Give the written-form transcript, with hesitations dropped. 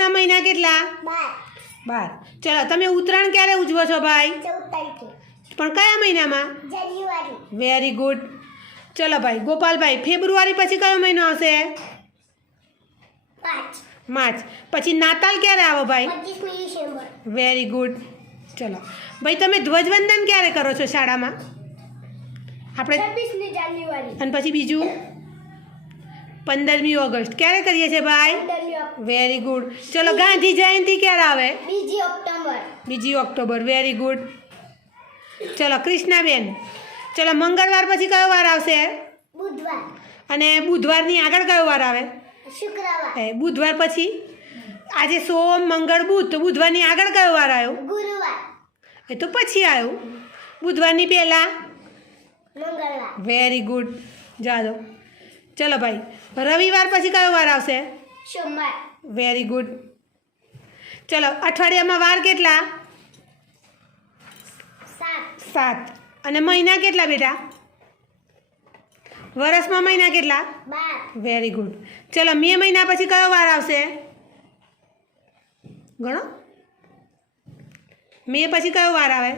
વરસના મહિના કેટલા? 12. ચલો તમે ઉત્તરાયણ ક્યારે ઉજવો છો ભાઈ? 14 તારીખે. પણ કયા મહિનામાં? જાન્યુઆરી. Very good. ચલો ભાઈ ગોપાલભાઈ, ફેબ્રુઆરી પછી કયો મહિનો આવશે? 5. માર્ચ. પછી નાતાલ ક્યારે આવે ભાઈ? 25મી ડિસેમ્બર. Very good. ચલો ભાઈ તમે ધ્વજવંદન ક્યારે કરો છો શાળામાં? આપણે 26મી જાન્યુઆરી. અને પછી બીજું 15મી ઓગસ્ટ ક્યારે કરીએ છીએ ભાઈ? 15મી ઓક્ટોબર. Very good. ચલો ગાંધી જયંતિ ક્યારે આવે? 2જી ઓક્ટોબર. 2 ઓક્ટોબર. Very good. ચલો કૃષ્ણાબેન, ચલો મંગળવાર પછી કયો વાર આવશે? બુધવાર. અને બુધવારની આગળ કયો વાર આવે? શુક્રવાર. બુધવાર પછી આજે સોમ મંગળ બુધ, તો બુધવારની આગળ કયો વાર આવ્યો? ગુરુવાર. એ તો પછી આવ્યું. બુધવારની પહેલાં? મંગળવાર. Very good. જા દો. ચલો ભાઈ રવિવાર પછી કયો વાર આવશે? સોમવાર. Very good. ચલો અઠવાડિયામાં વાર કેટલા? 7. અને મહિના કેટલા બેટા? વરસમાં મહિના કેટલા? 12. Very good. ચલો મે મહિના પછી કયો વાર આવશે? ગણો. મે પછી કયો વાર આવે?